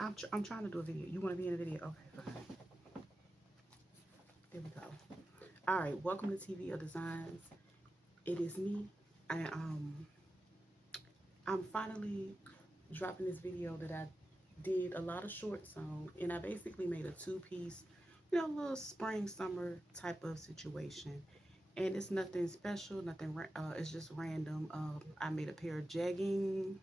I'm trying to do a video. You want to be in a video? Okay, fine. There we go. All right, welcome to TV of Designs. It is me. And I'm finally dropping this video that I did a lot of shorts on, and I basically made a two-piece, little spring summer type of situation. And it's nothing special, nothing. It's just random. I made a pair of jegging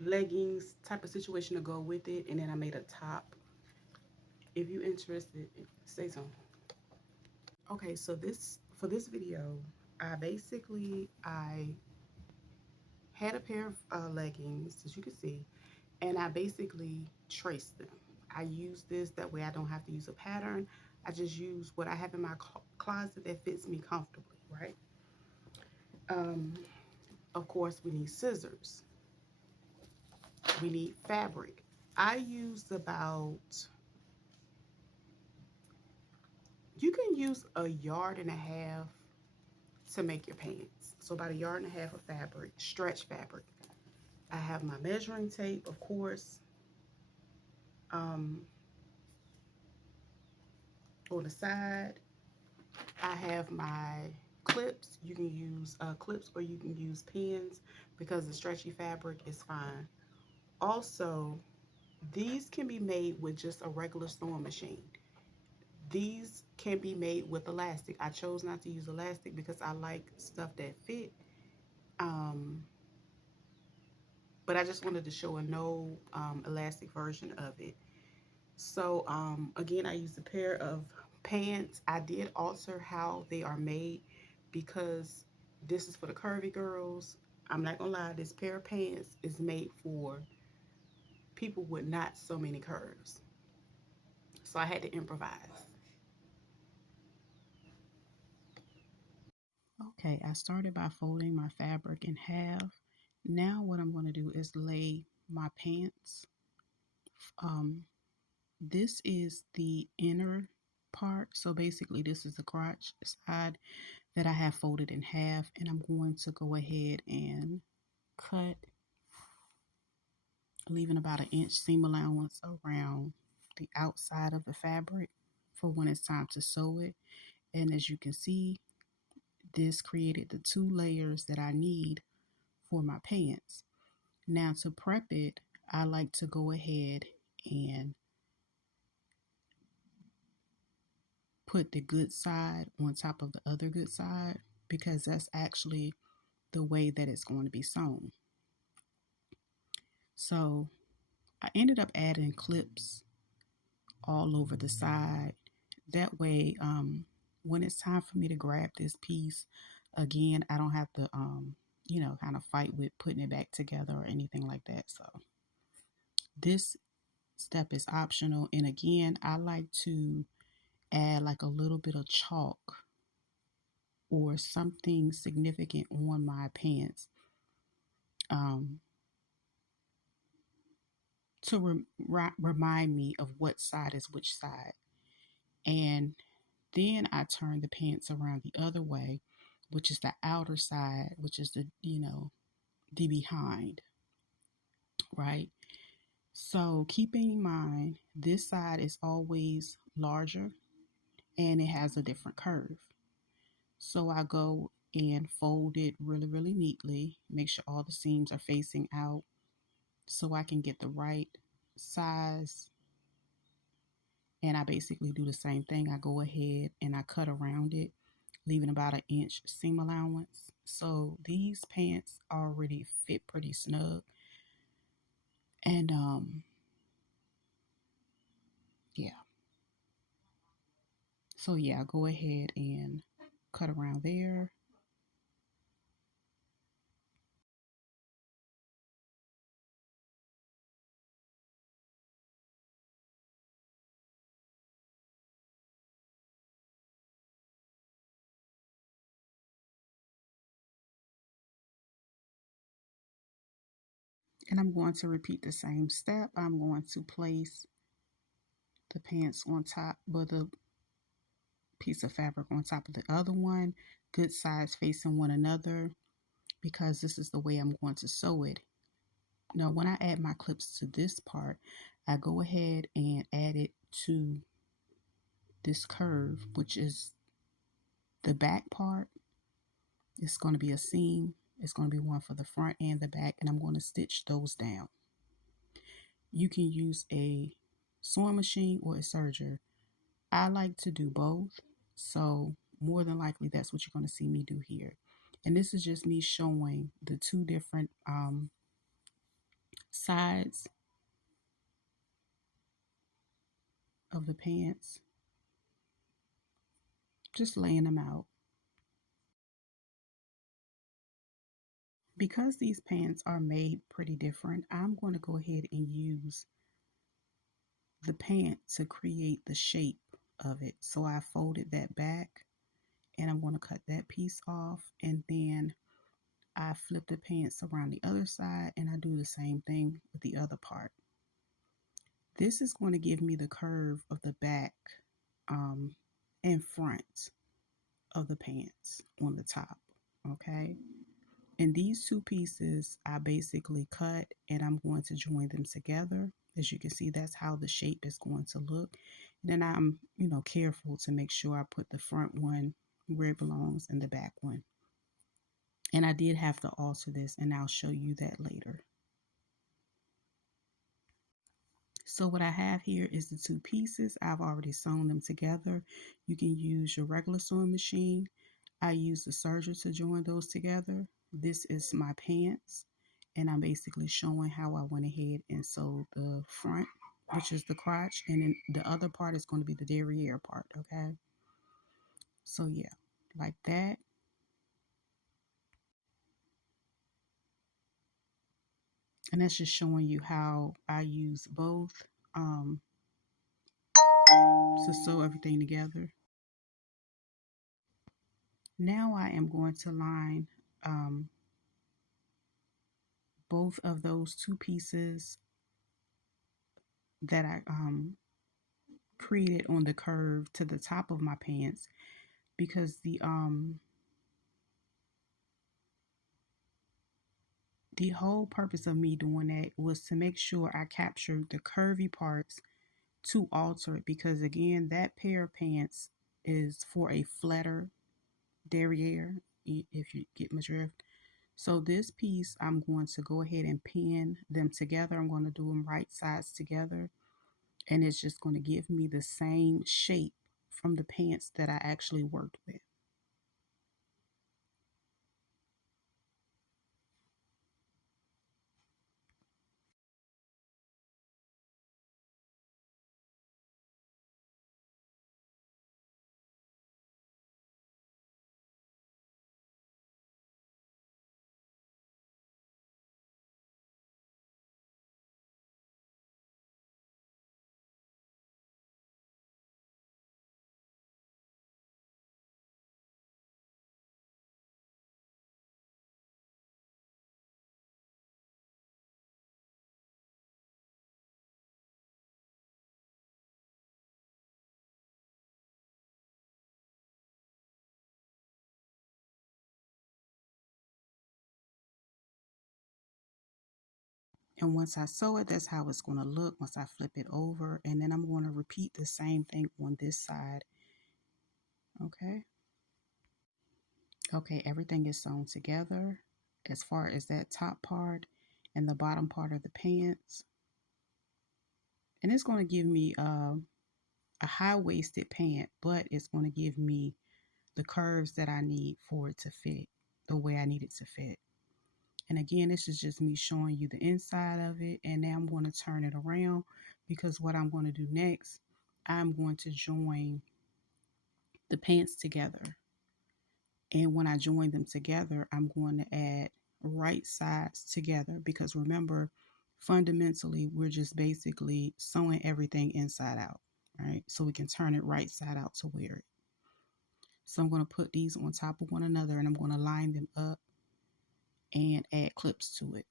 leggings type of situation to go with it, and then I made a top. If you're interested, say so. Okay, so this for this video, I had a pair of leggings, as you can see, and I basically traced them. I use this that way I don't have to use a pattern. I just use what I have in my closet that fits me comfortably, right? Um, of course, we need scissors. We need fabric. I used about, you can use a yard and a half to make your pants. So about a yard and a half of fabric, stretch fabric. I have my measuring tape, of course. Um, on the side, I have my clips. You can use clips or you can use pins because the stretchy fabric is fine. Also, these can be made with just a regular sewing machine. These can be made with elastic. I chose not to use elastic because I like stuff that fit. Um, but I just wanted to show a no elastic version of it. So again, I used a pair of pants. I did alter how they are made because this is for the curvy girls. I'm not gonna lie, this pair of pants is made for people with not so many curves. So I had to improvise. Okay, I started by folding my fabric in half. Now what I'm gonna do is lay my pants. Um, this is the inner part. So basically this is the crotch side that I have folded in half, and I'm going to go ahead and cut, leaving about an inch seam allowance around the outside of the fabric for when it's time to sew it. And as you can see, this created the two layers that I need for my pants. Now to prep it, I like to go ahead and put the good side on top of the other good side because that's actually the way that it's going to be sewn. So I ended up adding clips all over the side. That way, when it's time for me to grab this piece, again, I don't have to, kind of fight with putting it back together or anything like that. So this step is optional. And again, I like to add like a little bit of chalk or something significant on my pants um, to remind me of what side is which side. And then I turn the pants around the other way, which is the outer side, which is the behind, right? So keeping in mind, this side is always larger and it has a different curve. So I go and fold it really, really neatly, make sure all the seams are facing out so I can get the right size. And I basically do the same thing. I go ahead and I cut around it, leaving about an inch seam allowance. So these pants already fit pretty snug. And yeah. So yeah, go ahead and cut around there. And I'm going to repeat the same step. I'm going to place the pants on top, but the piece of fabric on top of the other one, good sides facing one another, because this is the way I'm going to sew it. Now, when I add my clips to this part, I go ahead and add it to this curve, which is the back part. It's going to be a seam. It's going to be one for the front and the back, and I'm going to stitch those down. You can use a sewing machine or a serger. I like to do both, so more than likely that's what you're going to see me do here. And this is just me showing the two different sides of the pants, just laying them out. Because these pants are made pretty different, I'm going to go ahead and use the pant to create the shape of it. So I folded that back and I'm going to cut that piece off, and then I flip the pants around the other side and I do the same thing with the other part. This is going to give me the curve of the back and front of the pants on the top, okay? And these two pieces I basically cut and I'm going to join them together. As you can see, that's how the shape is going to look. And then I'm, careful to make sure I put the front one where it belongs and the back one. And I did have to alter this, and I'll show you that later. So what I have here is the two pieces. I've already sewn them together. You can use your regular sewing machine. I use the serger to join those together. This is my pants, and I'm basically showing how I went ahead and sewed the front, which is the crotch, and then the other part is going to be the derriere part, okay? So yeah, like that. And that's just showing you how I use both to sew everything together. Now I am going to line both of those two pieces that I created on the curve to the top of my pants, because the whole purpose of me doing that was to make sure I captured the curvy parts to alter it, because again, that pair of pants is for a flatter derriere, if you get my drift. So this piece, I'm going to go ahead and pin them together. I'm going to do them right sides together, and it's just going to give me the same shape from the pants that I actually worked with. And once I sew it, that's how it's going to look once I flip it over. And then I'm going to repeat the same thing on this side. Okay. Okay, everything is sewn together as far as that top part and the bottom part of the pants. And it's going to give me a high-waisted pant, but it's going to give me the curves that I need for it to fit the way I need it to fit. And again, this is just me showing you the inside of it. And now I'm going to turn it around, because what I'm going to do next, I'm going to join the pants together. And when I join them together, I'm going to add right sides together, because remember, fundamentally, we're just basically sewing everything inside out, right? So we can turn it right side out to wear it. So I'm going to put these on top of one another, and I'm going to line them up and add clips to it.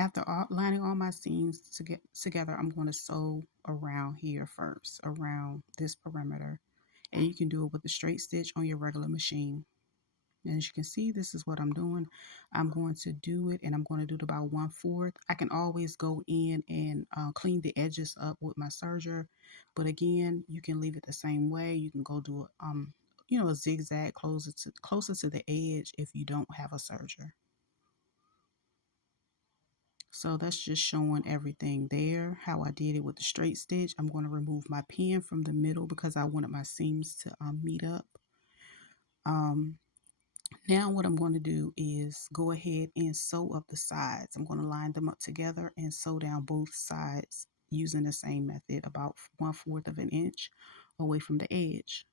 After lining all my seams together, I'm going to sew around here first, around this perimeter. And you can do it with a straight stitch on your regular machine. And as you can see, this is what I'm doing. I'm going to do it, and I'm going to do it about 1/4. I can always go in and clean the edges up with my serger. But again, you can leave it the same way. You can go do a zigzag closer to the edge if you don't have a serger. So that's just showing everything there, how I did it with the straight stitch. I'm going to remove my pin from the middle because I wanted my seams to meet up. Um, Now what I'm going to do is go ahead and sew up the sides. I'm going to line them up together and sew down both sides using the same method, about 1/4 of an inch away from the edge.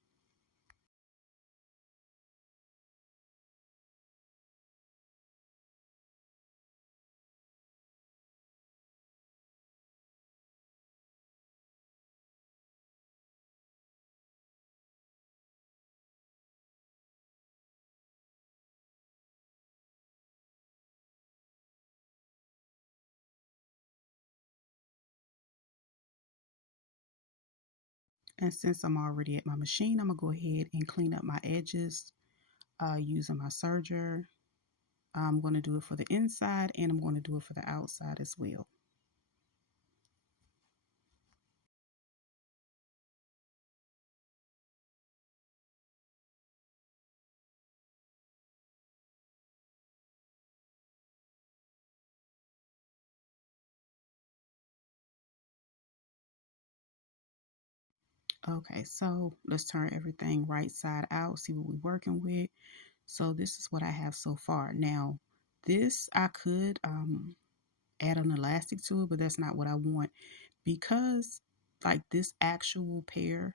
And since I'm already at my machine, I'm going to go ahead and clean up my edges using my serger. I'm going to do it for the inside, and I'm going to do it for the outside as well. Okay, so let's turn everything right side out, see what we're working with. So this is what I have so far. Now, this I could add an elastic to it, but that's not what I want, because like this actual pair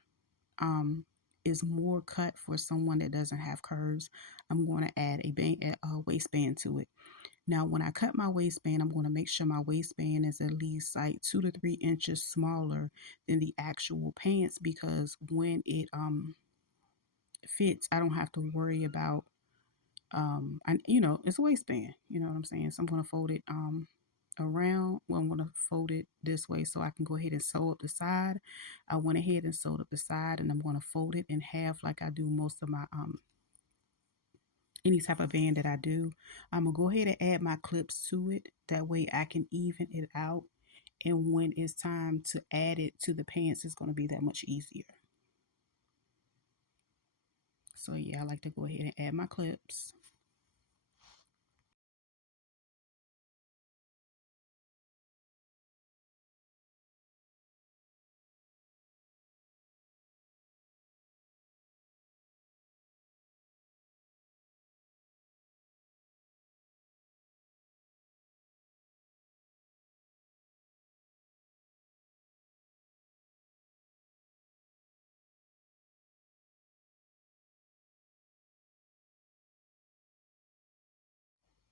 um is more cut for someone that doesn't have curves. I'm going to add a waistband to it. Now, when I cut my waistband, I'm going to make sure my waistband is at least like 2 to 3 inches smaller than the actual pants, because when it fits, I don't have to worry about it's a waistband. You know what I'm saying? So I'm going to fold it around. Well, I'm going to fold it this way so I can go ahead and sew up the side. I went ahead and sewed up the side, and I'm going to fold it in half like I do most of my any type of band that I do. I'm gonna go ahead and add my clips to it. That way I can even it out. And when it's time to add it to the pants, it's gonna be that much easier. So yeah, I like to go ahead and add my clips.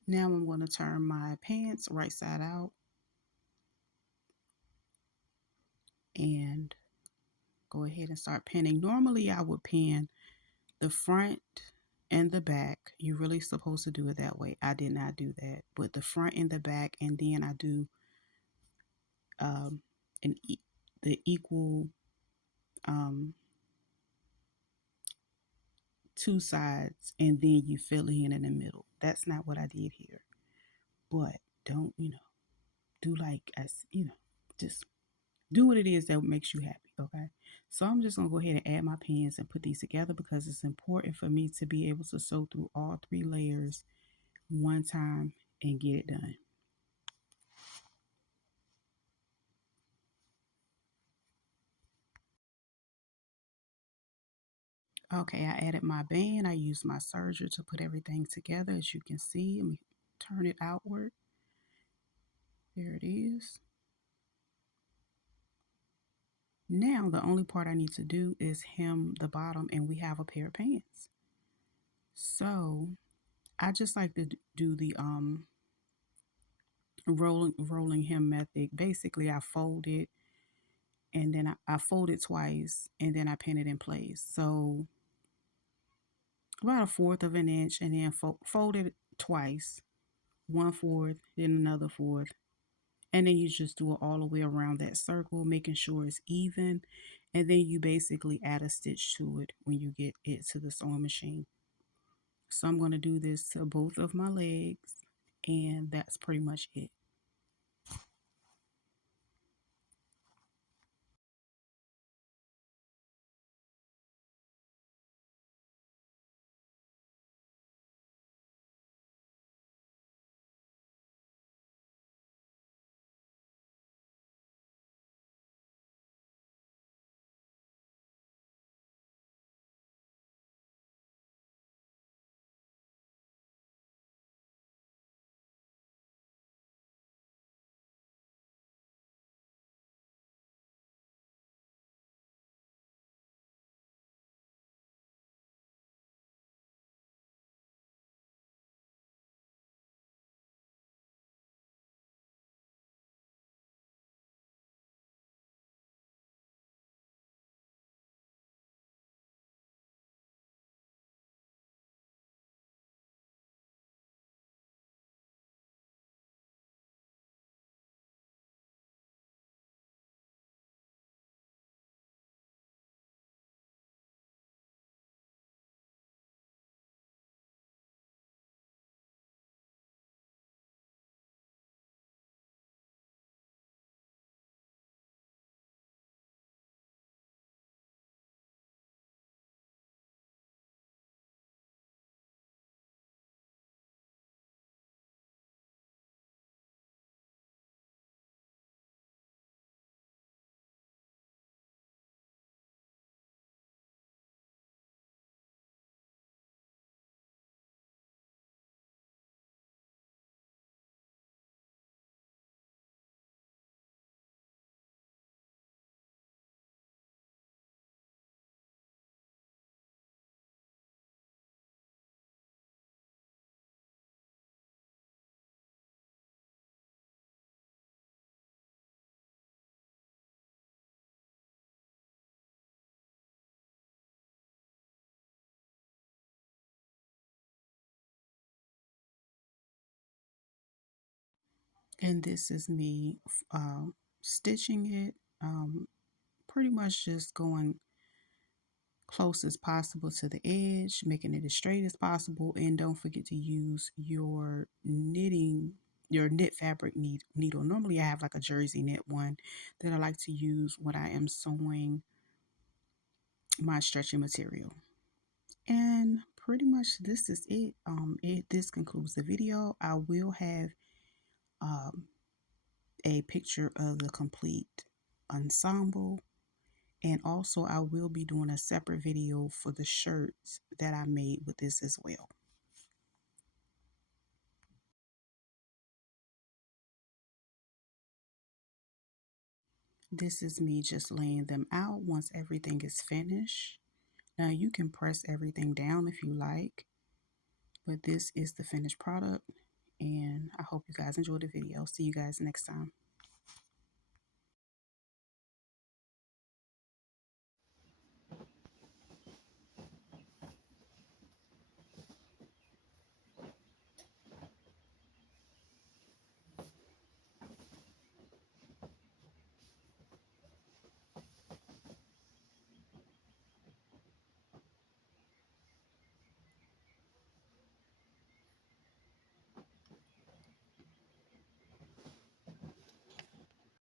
Now I'm going to turn my pants right side out and go ahead and start pinning. Normally I would pin the front and the back. You're really supposed to do it that way. I did not do that, but the front and the back, and then I do um, the equal um, two sides, and then you fill in the middle. That's not what I did here. But don't, do like as, just do what it is that makes you happy, okay? So I'm just gonna go ahead and add my pins and put these together because it's important for me to be able to sew through all 3 layers one time and get it done. Okay, I added my band. I used my serger to put everything together. As you can see, let me turn it outward. There it is. Now the only part I need to do is hem the bottom, and we have a pair of pants. So I just like to do the rolling hem method. Basically, I fold it, and then I fold it twice, and then I pin it in place. So about 1/4 of an inch, and then fold it twice, 1/4, then another fourth, And then you just do it all the way around that circle, making sure it's even. And then you basically add a stitch to it when you get it to the sewing machine. So I'm going to do this to both of my legs, and that's pretty much it. And this is me stitching it, pretty much just going close as possible to the edge, making it as straight as possible. And don't forget to use your knit fabric needle. Normally I have like a jersey knit one that I like to use when I am sewing my stretching material. And pretty much this is it. This concludes the video. I will have um, a picture of the complete ensemble. And also I will be doing a separate video for the shirts that I made with this as well. This is me just laying them out once everything is finished. Now you can press everything down if you like, but this is the finished product. And I hope you guys enjoyed the video. See you guys next time.